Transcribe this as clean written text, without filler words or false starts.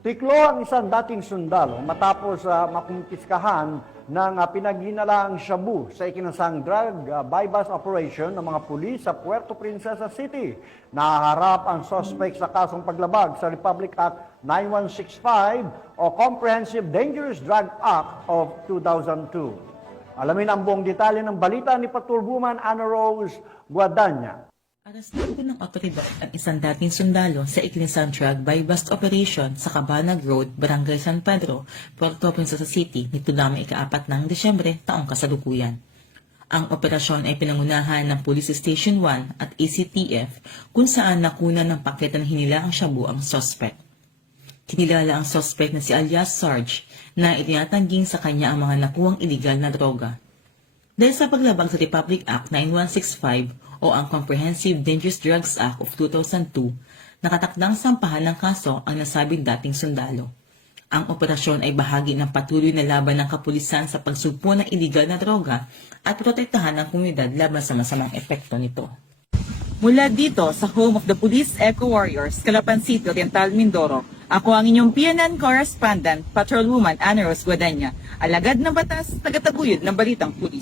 Tiklo ang isang dating sundalo matapos makumpiskahan ng pinaghinalaang shabu sa ikinasang drug buy-bust operation ng mga pulis sa Puerto Princesa City. Nahaharap ang suspect sa kasong paglabag sa Republic Act 9165 o Comprehensive Dangerous Drug Act of 2002. Alamin ang buong detalye ng balita ni Patrolwoman Ana Rose Guadagna. Arestado ng otoridad ang isang dating sundalo sa ikinisang drug buy-bust operation sa Cabanag Road, Barangay San Pedro, Puerto Princesa City nito lamang ika-4 ng Desyembre taong kasalukuyan. Ang operasyon ay pinangunahan ng Police Station 1 at ACTF kung saan nakuna ng paketa ng hinilaang shabu ang suspect. Kinilala ang suspect na si alias Sarge na itinatangging sa kanya ang mga nakuwang iligal na droga. Dahil sa paglabag sa Republic Act 9165 o ang Comprehensive Dangerous Drugs Act of 2002, nakatakdang sampahan ng kaso ang nasabing dating sundalo. Ang operasyon ay bahagi ng patuloy na laban ng kapulisan sa pagsugpo ng iligal na droga at protektahan ng komunidad laban sa masamang epekto nito. Mula dito sa home of the Police Eco Warriors, Calapan City, Oriental, Mindoro, ako ang inyong PNN correspondent, Patrolwoman Ana Rose Guadagna, alagad ng batas, tagataguyod ng balitang pulis.